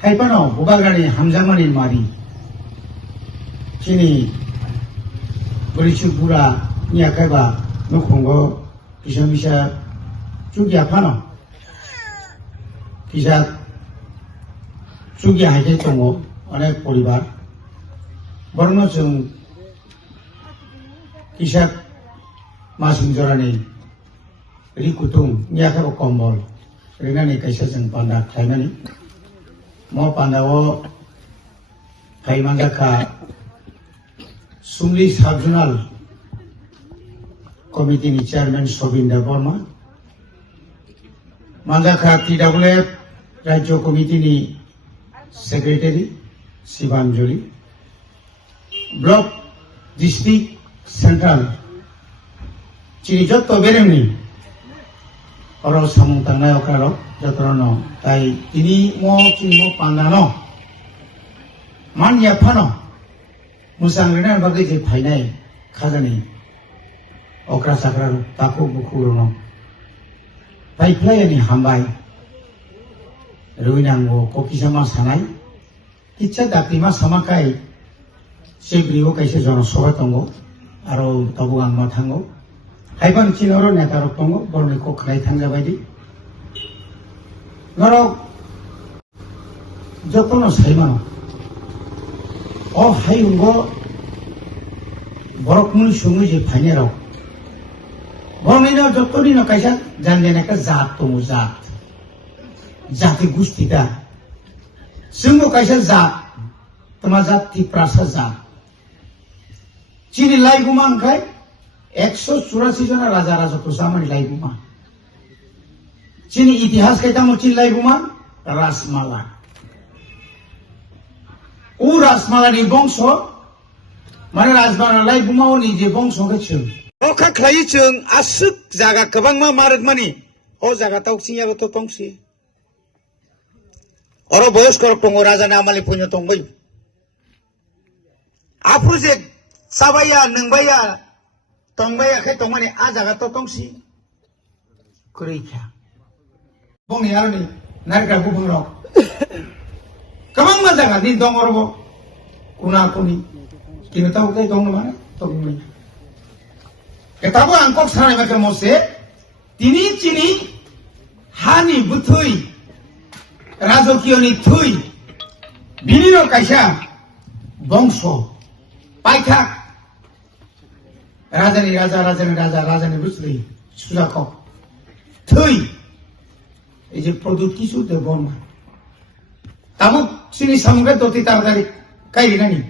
하이파노 보바가니 함장만이 말이 지니 브리슈 부라 니아카바 노콩고 비샤비샤 쭉이 아파노 비샤 쭉이 하게 동고 어느 পরিবার বরং जों কিসাক masing jorani rikutung niakabo kombol rinani kaisa जों panda khaimani mo pandao kaimandaka sumli sabjonal committee ni chairman Sobinda Burma mandaka TWF rajyo committee ni secretary Sivanjoli block district central chini jotto beremni oro samung tangnai okraro jotrono tai ini mo chini mo pandano man ya phano musang rena bagai je phainai khajani okra sakra taku bukurono tai playani hambai ruinango kokisama sanai icha dakima samakai sebrio kaise jonosabha tongo aro tabugang ma thango haibang chinoro netarok tongo borni ko khlai thangjabaidi norok jotono saimano o hayungo borok muni sungi je phainero borni no jotoni no kaisa janjena ka jat tongo jat jati gustita sungo kaisa jat toma jat ti prasa jat chini laiguman khai 184 जना राजा राजत्व सामने लाइगुमा चीनी इतिहास कहता मो चीन लाइगुमा रासमाला उ रासमाला नि बंश माने राजमाला लाइगुमा नि जे बंश के छिं अखा खलाइ छिं आसुक जागा गोबां मा मारक मानि ओ जागा तावसिया तो तंगसि अरो बयस कर टंगो राजा नामालि फैनो तंगै आ project साबाया नंबाया Tongbaya kai tongmani ajaga to tongsi kurikha bongni aroni narka bubungro kamang majaga ni dongorbo kuna kuni kini tahu kai dong mana tongmani ketabo angkok sanai maka mose tini chini hani buthui rajokiyo ni thui biniro kaisa bongso paithak राजानि राजा राजानि राजा राजानि बुझलै सुजाखौ थै এই যে প্রদূত কিছু দেব না তামুক সিনি সামগে দতি তাড়াতাড়ি কাইরি নানি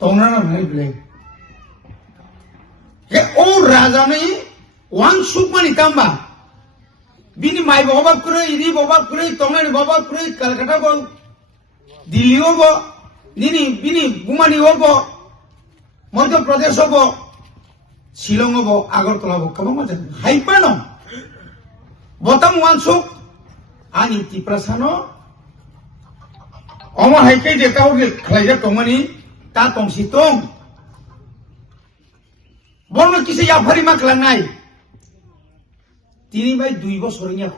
তোমরা না নাই বলে হে ও রাজানি ওয়ান সুকমানি তাম্বা বিনি মাই বাবা করে ইনি বাবা করে তোমরা বাবা করে কলকাতা গো দিল্লি গো নিনি বিনি গুমানি গো মধ্যপ্রদেশ গো শিলংবো আগরতলাবো কাবাং মাঝে হাইপানো বতাম ওয়ানসুক আনি তিপ্রাসানো অমা হাইকাই দেখাও খাইজা টংমানি তা টংসি টং বলনো কিসে ইয়াফারি মা খালাংনাই তিনি ভাই 2 বছর ইয়া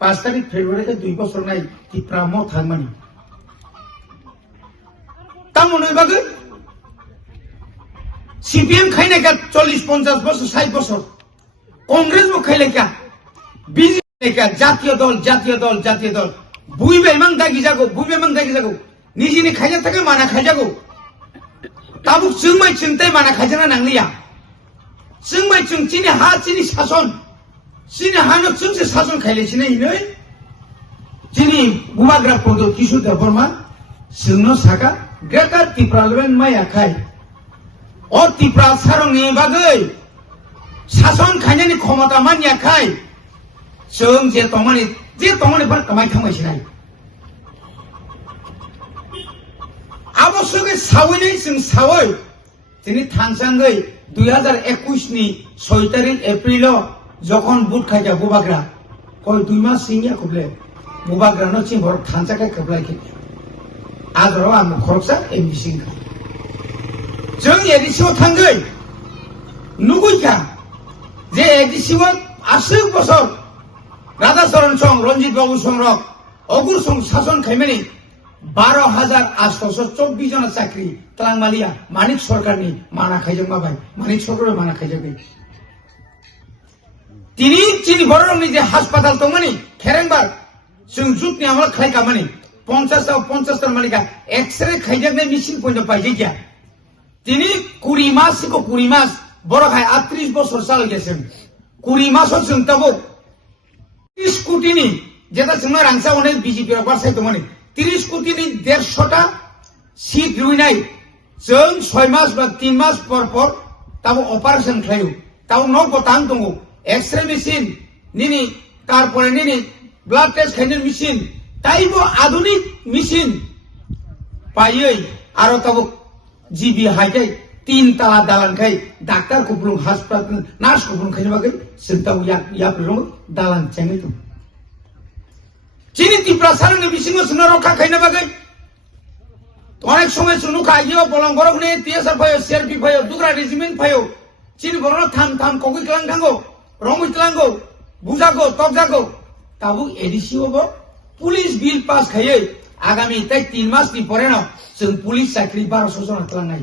5 তারিখ ফেব্রুয়ারিতে 2 বছর নাই তিপ্রামো থাকমানি তামনই বাগে CPM খাইলে কা 40-50 বছর 60 বছর কংগ্রেস মো খাইলে কা বিজেপি কা জাতীয় দল বুইবে মান দাগি যাগো নিজিনি খাইজা থাকে মানা খাইজাগো তাবু চিংমাই চিংতাই মানা খাইজানা নাংলিয়া চিংমাই চিং চিনি হা চিনি শাসন চিনি হানো চিংসে শাসন খাইলে চিনি ইনই চিনি বুমাগ্রা পদ কিশু দেববর্মা সিংনো সাকা গ্রেটার ত্রিপুরালেন মায়া খাই और त्रिपुरा सारंगनि बागै शासन खायनायनि क्षमता मानियाखाय जों जे तंमानि बार कमाय थांबायसिनाय आवश्यकै सावैनाय जों सावै दिनै थांसांगै 2021 नि 6 तारिख एप्रिल যখন বুট খাইजा बुबाग्रा कय 2 मास सिंगिया खबले बुबाग्रा न चिंभर थांसाकै खबलायखि आजरो आम खरकसा एमबिसिं जों एडिसिव थांगै नुगैखा जे एडिसिव 80 বছর राधा चरण सं रंजित बाबू संरक অগুর শাসন খাইমানি 12,824 জন চাকরি তালাংমালিয়া মানিক সরকারনি মানা খাইজों মাবাय মানিক সরকারের মানা খাইजों তিনি বড়নি যে হাসপাতাল দंमानि खेरेंबार जों जुटनि आमल खालायखामानि 50 मालिका एक्सरे खाइजोंनाय मेसिन पयनो पाइजाया তিনি 20 मास বড় খায় 38 বছর চাল গেছেন 20 মাসও जों তাবো 30 কোটিনি যেটা जों রাংসা অনেক বিজেপি বারসাই দंमानि 30 কোটিनि 150টা সিট রুইনাই जों 6 মাস বা 3 মাস পর তাবো অপারেশন খাইও তাও ন গতাং দङ एक्सरे मेसिन निनि तारपरे निनि ब्लाड टेस्ट खाइनो मेसिन ताइबो आधुनिक मेसिन पायै आरो ताबो जीबी हाइकै 3 तला दालान खाइ डाक्टर को बुलुं हास्पाताल नार्स को बुलुं खाइनो बागै जोंताव या बुलुं दालान चेंगै दं चिनि तिप्रा सारनि बिसिङो जोंनो रखा खाइनो बागै अनेक समय सुनु खाइयो बलं गरगने टीएसआर फायो सीआरपी फायो दुगरा रेजिमेंट फायो चिनि बरनो थाम कगै क्लां थांगो रंगै क्लांगो बुजागो तगजागो ताबु एडिसिओबो पुलिस बिल पास खायै आगामी 3 मासनि परेनो जों पुलिस साख्रि 1200 जन क्लांनाय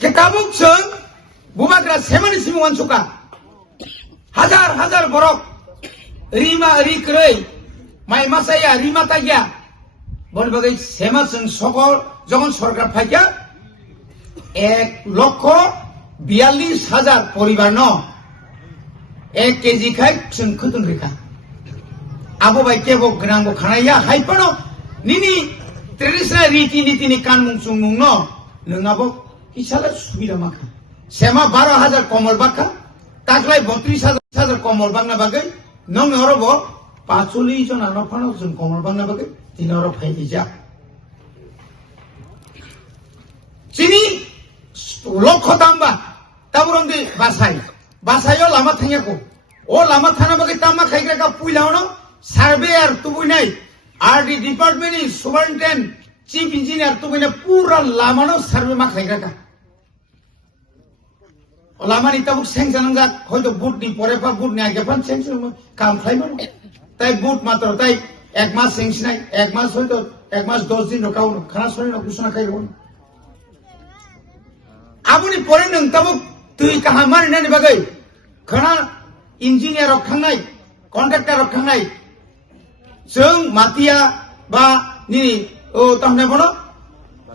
के ताबु जों बुबाग्रा सेमानि सिमु वानसुका हाजार बरक रिमा रिक्रै माइ मासाया रिमा तागिया बन बागै सेमा जों सकल जगन सरकार फाइया 1,42,000 परिवार न 1 केजी खाइ जों खुतुन रेखा आबो बाय केबो गनांगो खानाया हाइपनो निनि ट्रेडिशनल रीति नीतिनि कानमुं सुंमुं न नङाबो हिसाला सुबिदा माखा सेमा 12,000 कमल बाखा ताकलाय 32,000 कमल बांना बागै नङ अरबो 45 जना नफानो जों कमल बांना बागै दिनरो फाइलिजा चिनि लक्ष्य दामबा ताबुरंदि बासायो लामा थांयाको ओ लामा थाना बागै तामा खाइग्रा का पुइलावनो सार्वेयर तुबुइनाय आरडी डिपार्टमेन्टनि सुपारिनटेन्डेन्ट चीफ इंजिनियर तुबुइनाय पुरा लामानो सार्वे मा खाइग्रा का लामानि ताबुक सेंजानंगा हयतो बुटनि परेफा बुटनि आगेफान सेंसन काम खाइमोन ताइ बुट मात्र ताइ 1 मास सेंसिनाय 1 मास हयतो 1 मास 10 दिन रकाव खाना सरिनो घोषणा खाइगोन आबुनि परे नों ताबुक तुइ काहा मारिनानि बागै खाना इंजिनियर रखांनाय कन्ट्राक्टर रखांनाय जों मातिया बा नि ओ तहने बनो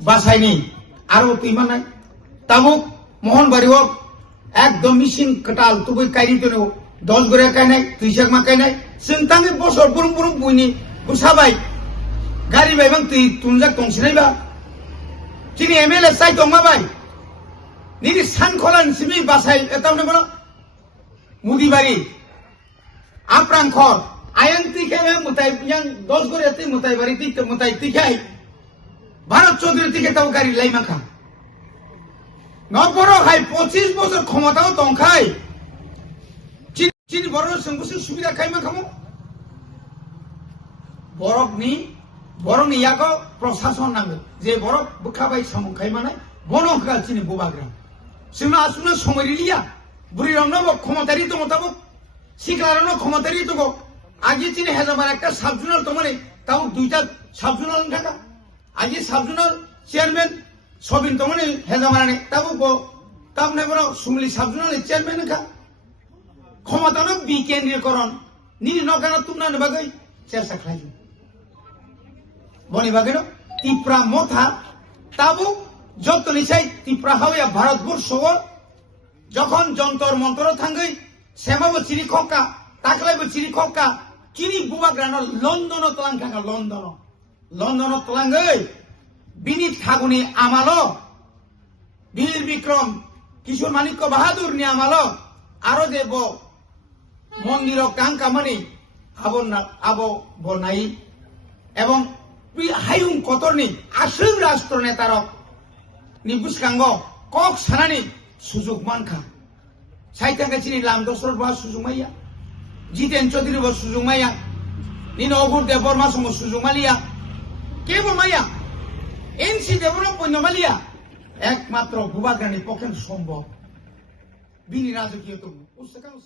बासायनि आरो तुइमानाय ताबुक मोहनबारियाव एकदम मिसिन कटाल तुबै काइरि तनो 10 गरे कायनाय तुइसाक मा कायनाय जों तांनि बसर बुरुं बुइनि गुसाबाय गारि बायबां तुइ तुनजाक तंसिनायबा चिनि एमएलए साइ दंमाबाय निनि सानखलान सिमि बासाय तावने बनो मुदिबारी आप्रांखर आयंती के मुताय yang 10 गरे ति मुताय बारी ति मुताय तिखाय भारत चौधरी ति के ताव गारि लाइमाखा नबरो हाय 25 বছর ক্ষমতাও দंखाय चिनि बरो संगुसु सुबिदा खाइमा खामो बरकनि याको प्रशासन नांगो जे बरक बुखाबाय सामु खाइमानाय बनखा चिनि बुबाग्रा जोंना आसुना समयरिलिया बुरिरावनो क्षमतारि दङ ताबो सिक्लारावनो क्षमतारि दङ आगे चिनि हेजामार একটা সাবজুনাল दंमानि ताव दुइटा साबजुनाल थाका आगे साबजुनाल चेयारमैन सबिन दंमानि हेजामारानि ताबो ताबने बरो सुमलि साबजुनाल चेयारमैन का क्षमतानो बिकेन्द्रीयकरण निनि नगाना तुमनानि बागै चेरसा खालायो बनि बागैनो तिप्रा मथा ताबो যতনিসাই তিপ্রা হাওয়া ভারতবর্ষও যখন যন্তর মন্তর থাঙ্গৈ সেমাবো চিনি খক্কা তাকলাইবো চিনি খক্কা চিনি বুবাগ্রানো লন্ডন তলাং থাকা লন্ডন তলাঙ্গৈ বিনি ঠাকুনি আমালো বীর বিক্রম কিশোর মানিক্য বাহাদুর নি আমালো আরো দেব মন্দির কাঙ্কামানি আবো বনাই এবং হাইউং কতরনি আসল রাষ্ট্র নেতার निबुसकांगो कक सानानि सुजुग मानखा साइथांगा चिनि लामदसर बा सुजुग माइया जितेन चौधरी बा सुजुग माइया निनो अगुर देवबर्मा संग सुजुग मालिया केबो माइया एनसी देवबर्मा पन्य मालिया एकमात्र बुबाग्रानि पक्षे सम्भव बिनि राजकीय तो पुस्तकांग